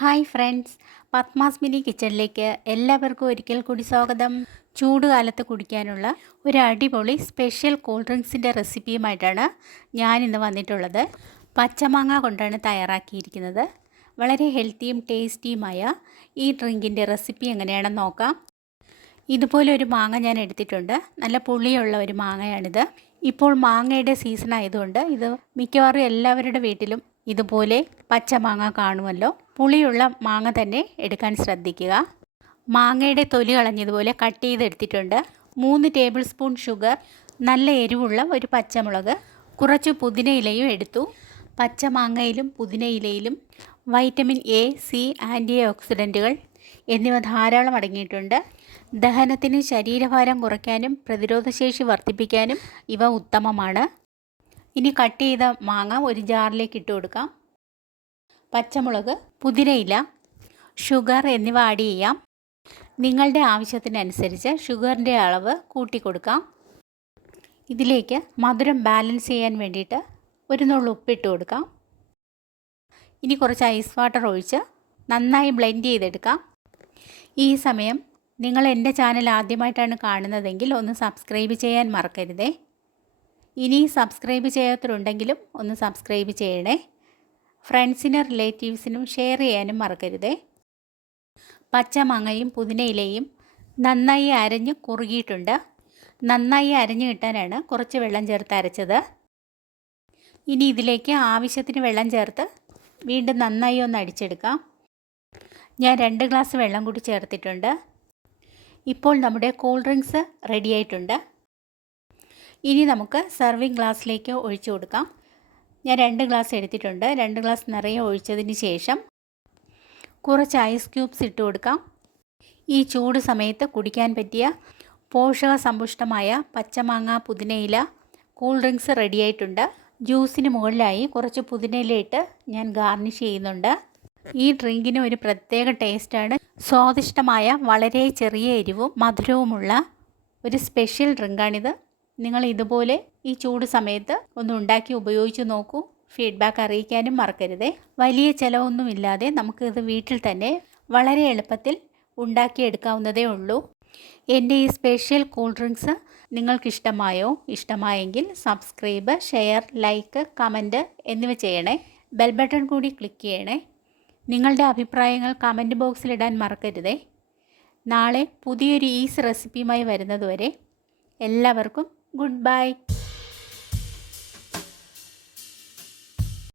Hi friends, Padmas mini കിച്ചണിലേക്ക് എല്ലാവർക്കും ഒരിക്കൽ കൂടി സ്വാഗതം. ചൂടുകാലത്ത് കുടിക്കാനുള്ള ഒരു അടിപൊളി സ്പെഷ്യൽ കൂൾ ഡ്രിങ്ക്സിൻ്റെ റെസിപ്പിയുമായിട്ടാണ് ഞാനിന്ന് വന്നിട്ടുള്ളത്. പച്ചമാങ്ങ കൊണ്ടാണ് തയ്യാറാക്കിയിരിക്കുന്നത്. വളരെ ഹെൽത്തിയും ടേസ്റ്റിയുമായ ഈ ഡ്രിങ്കിൻ്റെ റെസിപ്പി എങ്ങനെയാണെന്ന് നോക്കാം. ഇതുപോലെ ഒരു മാങ്ങ ഞാൻ എടുത്തിട്ടുണ്ട്. നല്ല പുളിയുള്ള ഒരു മാങ്ങയാണിത്. ഇപ്പോൾ മാങ്ങയുടെ സീസൺ ആയതുകൊണ്ട് ഇത് മിക്കവാറും എല്ലാവരുടെ വീട്ടിലും ഇതുപോലെ പച്ചമാങ്ങ കാണുമല്ലോ. പുളിയുള്ള മാങ്ങ തന്നെ എടുക്കാൻ ശ്രദ്ധിക്കുക. മാങ്ങയുടെ തൊലി കളഞ്ഞതുപോലെ കട്ട് ചെയ്തെടുത്തിട്ടുണ്ട്. 3 ടേബിൾ സ്പൂൺ ഷുഗർ, നല്ല എരിവുള്ള ഒരു പച്ചമുളക്, കുറച്ച് പുതിനയിലയും എടുത്തു. പച്ചമാങ്ങയിലും പുതിനയിലയിലും വൈറ്റമിൻ എ, സി, ആൻറ്റി ഓക്സിഡൻറ്റുകൾ എന്നിവ ധാരാളം അടങ്ങിയിട്ടുണ്ട്. ദഹനത്തിനും ശരീരഭാരം കുറയ്ക്കാനും പ്രതിരോധശേഷി വർദ്ധിപ്പിക്കാനും ഇവ ഉത്തമമാണ്. ഇനി കട്ട് ചെയ്ത മാങ്ങ ഒരു ജാറിലേക്ക് ഇട്ട് കൊടുക്കാം. പച്ചമുളക്, പുതിനയില, ഷുഗർ എന്നിവ ആഡ് ചെയ്യാം. നിങ്ങളുടെ ആവശ്യത്തിനനുസരിച്ച് ഷുഗറിൻ്റെ അളവ് കൂട്ടിക്കൊടുക്കാം. ഇതിലേക്ക് മധുരം ബാലൻസ് ചെയ്യാൻ വേണ്ടിയിട്ട് ഒരു നുള്ളു ഉപ്പിട്ട് കൊടുക്കാം. ഇനി കുറച്ച് ഐസ് വാട്ടർ ഒഴിച്ച് നന്നായി ബ്ലെൻഡ് ചെയ്തെടുക്കാം. ഈ സമയം നിങ്ങൾ എൻ്റെ ചാനൽ ആദ്യമായിട്ടാണ് കാണുന്നതെങ്കിൽ ഒന്ന് സബ്സ്ക്രൈബ് ചെയ്യാൻ മറക്കരുതേ. ഇനി സബ്സ്ക്രൈബ് ചെയ്യാത്തവരുണ്ടെങ്കിലും ഒന്ന് സബ്സ്ക്രൈബ് ചെയ്യണേ. ഫ്രണ്ട്സിനും റിലേറ്റീവ്സിനും ഷെയർ ചെയ്യാനും മറക്കരുതേ. പച്ചമാങ്ങയും പുതിനയിലയും നന്നായി അരഞ്ഞ് കുറുകിയിട്ടുണ്ട്. നന്നായി അരഞ്ഞ് കിട്ടാനാണ് കുറച്ച് വെള്ളം ചേർത്ത് അരച്ചത്. ഇനി ഇതിലേക്ക് ആവശ്യത്തിന് വെള്ളം ചേർത്ത് വീണ്ടും നന്നായി ഒന്ന് അടിച്ചെടുക്കാം. ഞാൻ 2 ഗ്ലാസ് വെള്ളം കൂടി ചേർത്തിട്ടുണ്ട്. ഇപ്പോൾ നമ്മുടെ കൂൾ ഡ്രിങ്ക്സ് റെഡിയായിട്ടുണ്ട്. ഇനി നമുക്ക് സെർവിങ് ഗ്ലാസ്സിലേക്ക് ഒഴിച്ചു കൊടുക്കാം. ഞാൻ 2 ഗ്ലാസ് എടുത്തിട്ടുണ്ട്. 2 ഗ്ലാസ് നിറയെ ഒഴിച്ചതിന് ശേഷം കുറച്ച് ഐസ് ക്യൂബ്സ് ഇട്ട് കൊടുക്കാം. ഈ ചൂട് സമയത്ത് കുടിക്കാൻ പറ്റിയ പോഷകസമ്പുഷ്ടമായ പച്ചമാങ്ങ പുതിനയില കൂൾ ഡ്രിങ്ക്സ് റെഡിയായിട്ടുണ്ട്. ജ്യൂസിന് മുകളിലായി കുറച്ച് പുതിനയില ഇട്ട് ഞാൻ ഗാർണിഷ് ചെയ്യുന്നുണ്ട്. ഈ ഡ്രിങ്കിന് ഒരു പ്രത്യേക ടേസ്റ്റാണ്. സ്വാദിഷ്ടമായ വളരെ ചെറിയ എരിവും മധുരവുമുള്ള ഒരു സ്പെഷ്യൽ ഡ്രിങ്കാണിത്. നിങ്ങൾ ഇതുപോലെ ഈ ചൂട് സമയത്ത് ഒന്ന് ഉണ്ടാക്കി ഉപയോഗിച്ച് നോക്കൂ. ഫീഡ്ബാക്ക് അറിയിക്കാനും മറക്കരുതേ. വലിയ ചിലവൊന്നുമില്ലാതെ നമുക്കിത് വീട്ടിൽ തന്നെ വളരെ എളുപ്പത്തിൽ ഉണ്ടാക്കിയെടുക്കാവുന്നതേ ഉള്ളൂ. എൻ്റെ ഈ സ്പെഷ്യൽ കൂൾ ഡ്രിങ്ക്സ് നിങ്ങൾക്കിഷ്ടമായോ? ഇഷ്ടമായെങ്കിൽ സബ്സ്ക്രൈബ്, ഷെയർ, ലൈക്ക്, കമൻറ്റ് എന്നിവ ചെയ്യണേ. ബെൽ ബട്ടൺ കൂടി ക്ലിക്ക് ചെയ്യണേ. നിങ്ങളുടെ അഭിപ്രായങ്ങൾ കമൻറ്റ് ബോക്സിലിടാൻ മറക്കരുതേ. നാളെ പുതിയൊരു ഈസി റെസിപ്പിയുമായി വരുന്നതുവരെ എല്ലാവർക്കും ഗുഡ് ബൈ.